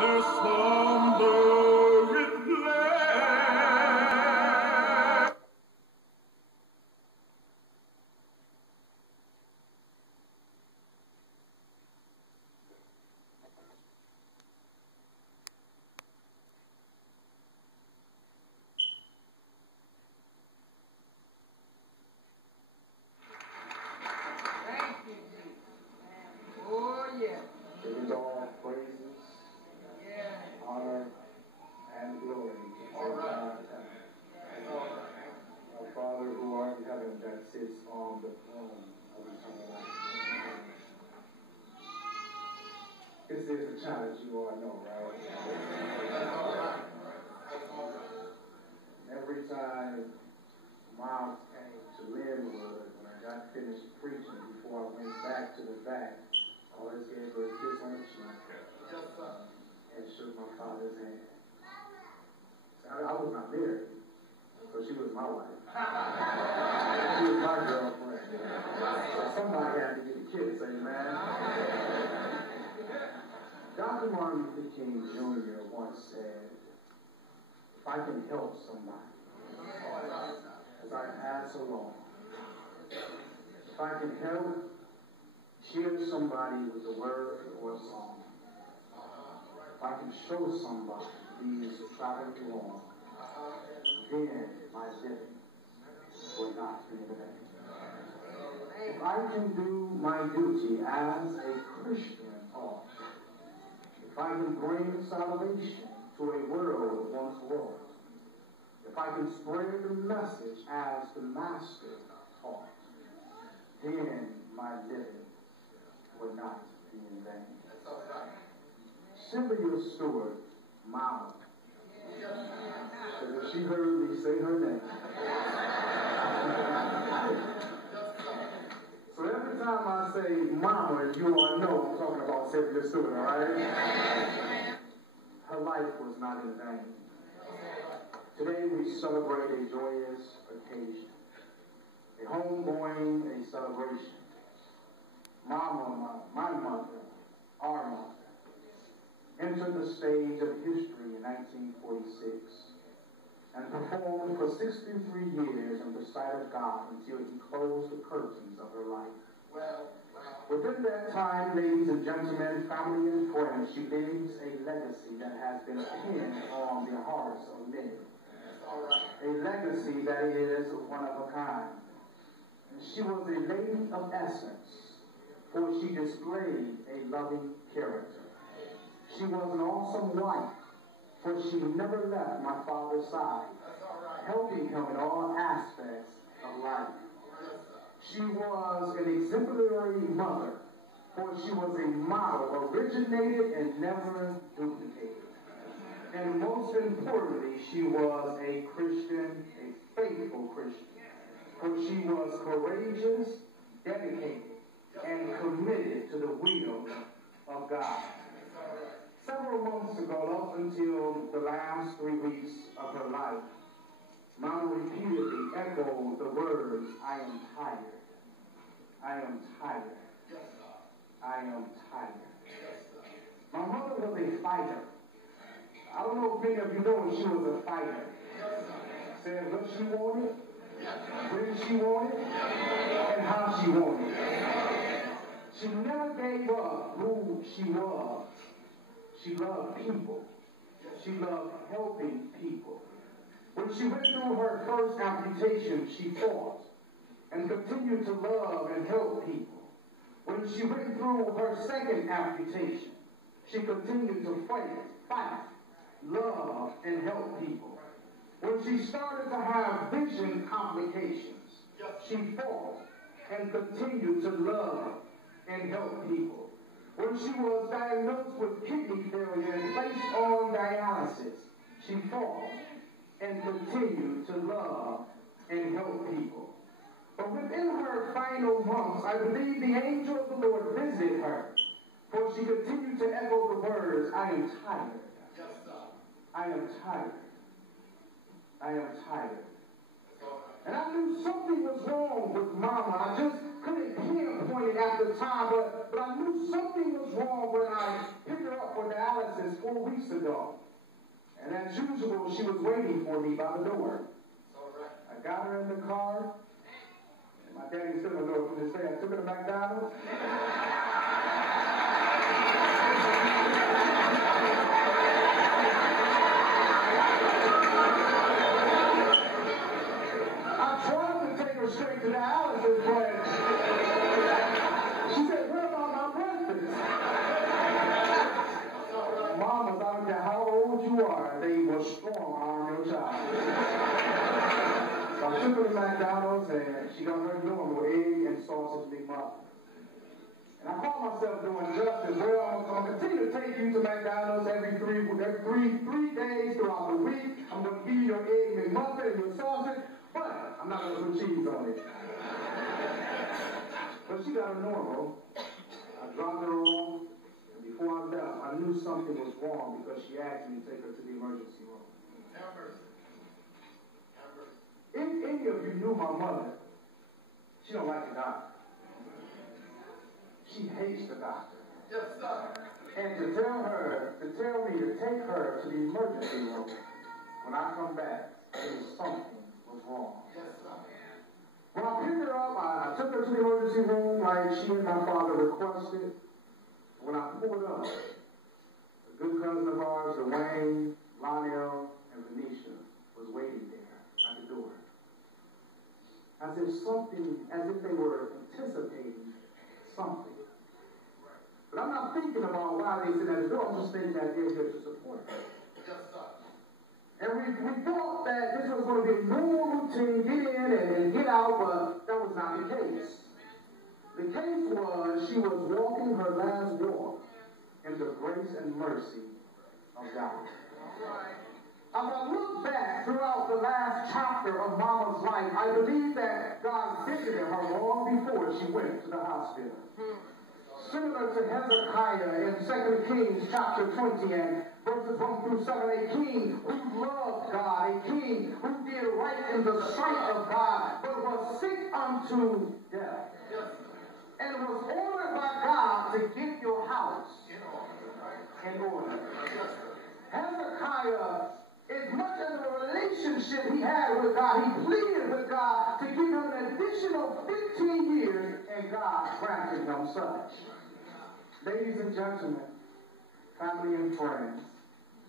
their slumber reflect. This is a challenge you all know, right? Every time Mom came to Linwood, when I got finished preaching, before I went back to the back, I always gave her a kiss on the cheek and shook my father's hand. I was not married, so she was my wife. She was my girlfriend. So somebody had to get a kiss, amen? Dr. Martin Luther King Jr. once said, if I can help somebody as I pass along, if I can help cheer somebody with a word or a song, if I can show somebody these traveling on, then my living will not be in vain. If I can do my duty as a Christian ought, if I can bring salvation to a world once lost, if I can spread the message as the Master taught, then my living would not be in vain. Sylvia Stewart, Mama, because if she heard me say her name, so every time I say Mama, you all know I'm talking about Sylvia Stewart, all right? Her life was not in vain. Today we celebrate a joyous occasion, a homegoing, a celebration. Mama, my mother, our mother, entered the stage of history in 1946 and performed for 63 years in the sight of God until he closed the curtains of her life. Within that time, ladies and gentlemen, family and friends, she leaves a legacy that has been pinned on the hearts of many. A legacy that is one of a kind. She was a lady of essence, for she displayed a loving character. She was an awesome wife, for she never left my father's side, helping him in all aspects of life. She was an exemplary mother, for she was a model, originated and never duplicated. And most importantly, she was a Christian, a faithful Christian, for she was courageous, dedicated, and committed to the will of God. Several months ago, up until the last 3 weeks of her life, Mama repeatedly echoed the words, I am tired. I am tired. I am tired. My mother was a fighter. I don't know if many of you know she was a fighter. Said what she wanted, when she wanted, and how she wanted. She never gave up who she was. She loved people. She loved helping people. When she went through her first amputation, she fought and continued to love and help people. When she went through her second amputation, she continued to fight, love, and help people. When she started to have vision complications, she fought and continued to love and help people. When she was diagnosed with kidney failure and placed on dialysis, she fought and continued to love and help people. But within her final months, I believe the angel of the Lord visited her, for she continued to echo the words, I am tired. I am tired. I am tired. And I knew something was wrong with Mama. I just couldn't pinpoint it at the time, but I knew something was wrong when I picked her up for dialysis 4 4 weeks ago. And as usual, she was waiting for me by the door. I got her in the car. And my daddy still don't know what to say. I took her to McDonald's. Straight to the Alice's, but she said, "What about my breakfast?" Mamas, I don't care how old you are, they were strong on your child. So I took her to McDonald's and she got her normal egg and sausage McMuffin. And I caught myself doing justice. Well, I'm going to continue to take you to McDonald's every three days throughout the week. I'm going to give you your egg McMuffin and your sausage. But I'm not going to put cheese on it. But she got her normal. I dropped her off, and before I left, I knew something was wrong because she asked me to take her to the emergency room. If any of you knew my mother, she don't like the doctor. She hates the doctor. Yes, sir. And to tell me to take her to the emergency room, when I come back, there was something was wrong. When I picked her up, I took her to the emergency room like she and my father requested. When I pulled up, a good cousin of ours, Dwayne, Lionel, and Venetia, was waiting there at the door. As if they were anticipating something. But I'm not thinking about why they sit at the door. I'm just thinking that they're here to support her. And we thought that this was going to be a normal routine, get in and get out, but that was not the case. The case was she was walking her last walk in the grace and mercy of God. As I look back throughout the last chapter of Mama's life, I believe that God visited her long before she went to the hospital. Similar to Hezekiah in 2 Kings chapter 20 and verses 1 through 7, a king who loved God, a king who did right in the sight of God, but was sick unto death. And was ordered by God to get your house in order. Hezekiah, as much as a relationship he had with God, he pleaded with God to give him an additional 15 years, and God granted him such. Ladies and gentlemen, family and friends,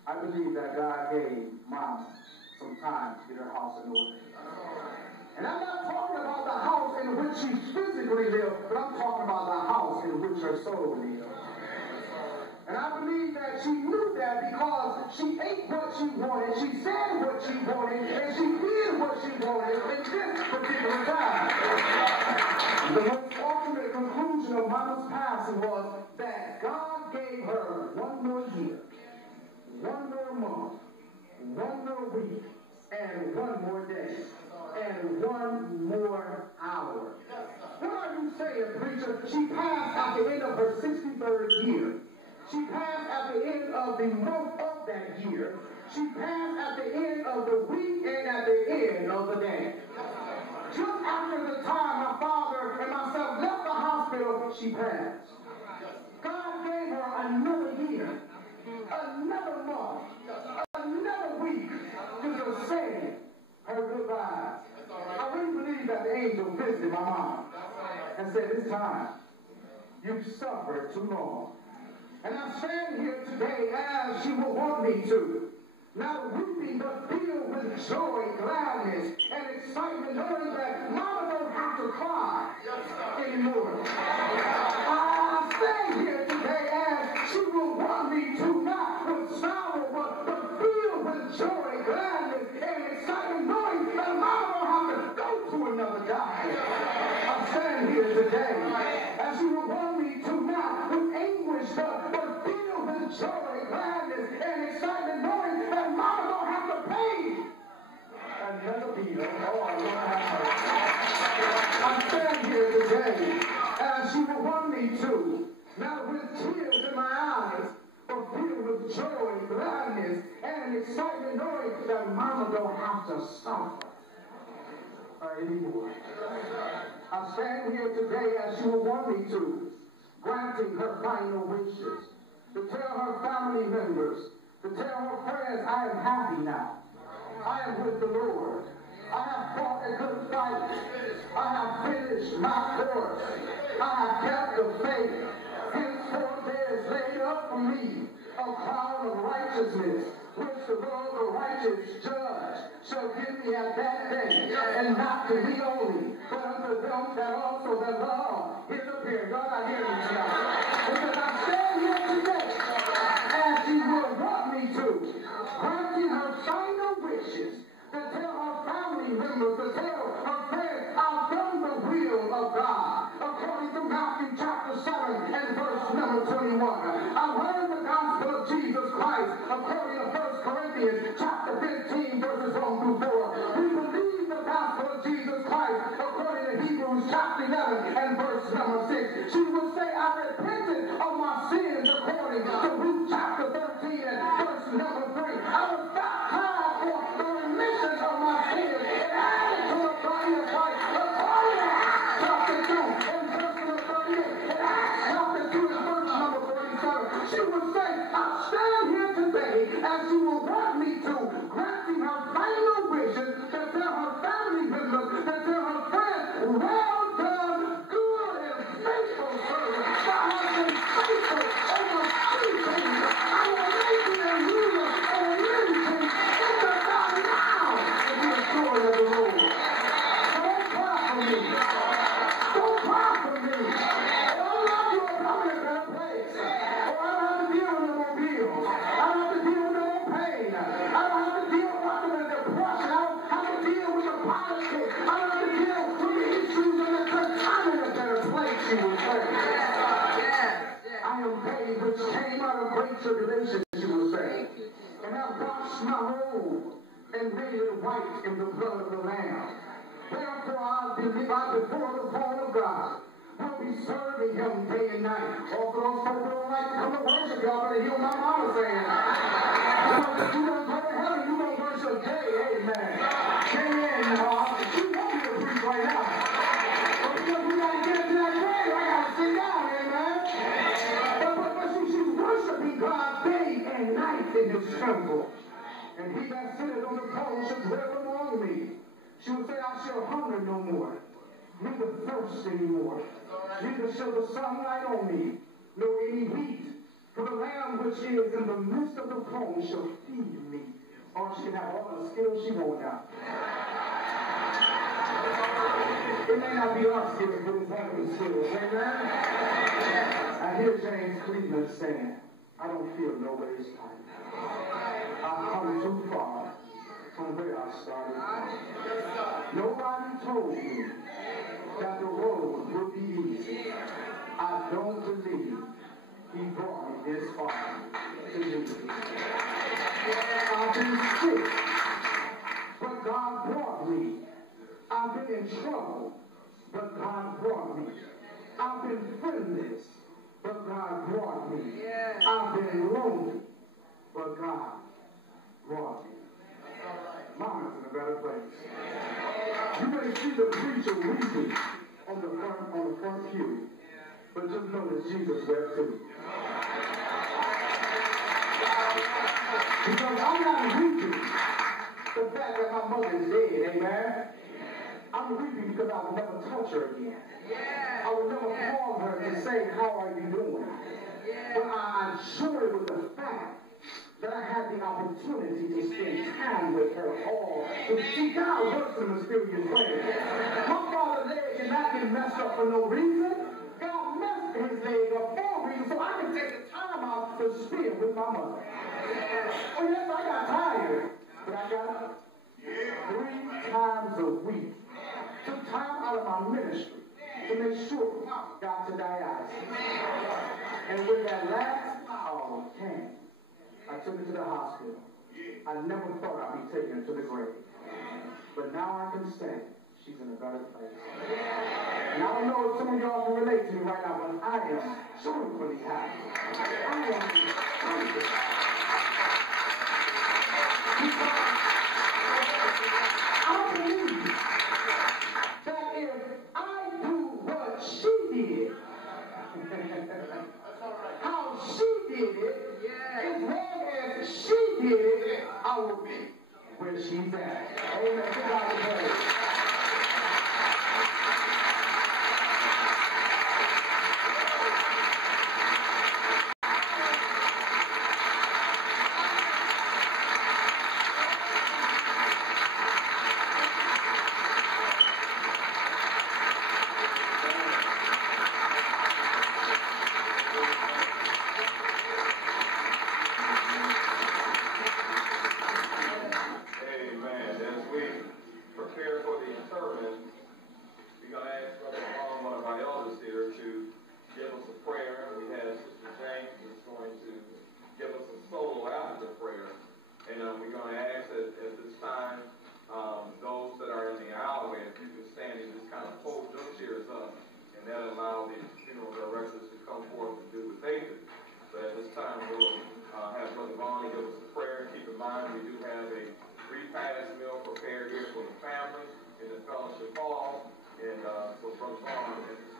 I believe that God gave Mama some time to get her house in order. And I'm not talking about the house in which she physically lived, but I'm talking about the house in which her soul lived. And I believe that she knew that because she ate what she wanted, she said what she wanted, and she did what she wanted in this particular time. The most ultimate conclusion of Mama's passing was that God gave her one more year, one more month, one more week, and one more day, and one more hour. What are you saying, preacher? She passed at the end of her 63rd year. She passed at the end of the month of that year. She passed at the end of the week and at the end of the day. Just after the time my father and myself left the hospital, she passed. God gave her another year, another month, another week to just say her goodbyes. I really believe that the angel visited my mom and said, "It's time. You've suffered too long." And I stand here today as she will want me to. Not weeping, but filled with joy, gladness, and excitement, knowing that Mama don't have to cry anymore. I stand here today as she will want me to, not with sorrow, but filled with joy, gladness, and excitement, knowing that Mama don't have to go to another doctor. I stand here today as she will want me to, not with anguish, but filled with joy, gladness, and excitement, knowing that Mama don't have to pay another bill. Oh, I don't have to. I stand here today as she will want me to, not with tears in my eyes, but filled with joy, gladness, and excitement, knowing that Mama don't have to suffer anymore. I stand here today as she will want me to, granting her final wishes. to tell her family members, to tell her friends, I am happy now. I am with the Lord. I have fought a good fight. I have finished my course. I have kept the faith. Henceforth there is laid up for me a crown of righteousness, which the Lord, the righteous judge, shall give me at that day, and not to me only, but unto them that also that love his appearing. God, I hear me tonight. Because I stand here today, as he will want me to, granting her final wishes, to tell her family members, to tell her friends, I've done the will of God, according to Matthew chapter 7 and verse number 21. I've heard the gospel of Jesus Christ, according to 1 Corinthians chapter 15, verses 1 through 4. We believe the gospel of Jesus Christ, according to Hebrews chapter 11 and verse number 6. She will say, I repented of my sins, according to Luke chapter 13 and verse number 3. I was baptized for the remission of my sins and added to the body of Christ, according to Acts chapter 2 and verse number 38 and Acts chapter 2 and verse number 47. She would say, I stand here today as you will want me to, granting her final wishes, to tell her family members, to tell her friends, well done, good and faithful servant. Thou hast been faithful over few things. I will make you a ruler over many things. Enter thou now into the joy of the Lord. Don't cry for me. Don't cry for me. Don't love you a coming in a place. Oh, I don't have to deal with no more bills. I don't have to deal with no more pain. I don't have to deal with the depression. I don't have to deal with the politics. I don't have to deal with the issues in the church. I'm in a better place, she will say. I am they which came out of great tribulation, she will say. And have washed my robe and made it white in the blood of the Lamb. Therefore I believe I before the throne of God will be serving him day and night. Also, those folks don't like to come to worship, y'all better hear my mama saying. If you don't go to heaven, you don't worship day. Amen. Amen. She won't be a priest right now. But because we got to get into that grave, I got to sit down, amen. But she's worshiping God day and night in his temple. And he that sitteth on the throne shall dwell among me. She would say, I shall hunger no more, neither thirst anymore, neither shall the sun light on me, nor any heat. For the Lamb which is in the midst of the throne shall feed me. Or she can have all the skills she wants now. It may not be our skills, but it's heaven's skills. Amen? I hear James Cleveland saying, I don't feel no ways tight. I've come too far from where I started from. Nobody told me that the road would be easy. I don't believe he brought me this far to leave me. I've been sick, but God brought me. I've been in trouble, but God brought me. I've been friendless, but God brought me. I've been lonely, but God brought me. Mama's in a better place. You may see the preacher weeping on the front pew, but just know that Jesus wept too. Because I'm not weeping the fact that my mother is dead, amen? I'm weeping because I will never touch her again. I will never call her and say, how are you doing? But I'm sure with the fact that I had the opportunity to spend time with her all. To see God works in mysterious ways. My father's leg did not get messed up for no reason. God messed his leg up for a reason, so I can take the time out to spend with my mother. Oh yes, I got tired, but I got up 3 times a week. Took time out of my ministry to make sure Pop got to dialysis. And when that last hour came, I took her to the hospital. I never thought I'd be taken to the grave. But now I can say she's in a better place. And I don't know if some of y'all can relate to me right now, but I am joyfully happy. I am thankful. Because I believe that if I do what she did, how she did it, will be where she's at. Amen. Give God the praise. Fellowship Hall, and so Brother Vaughn,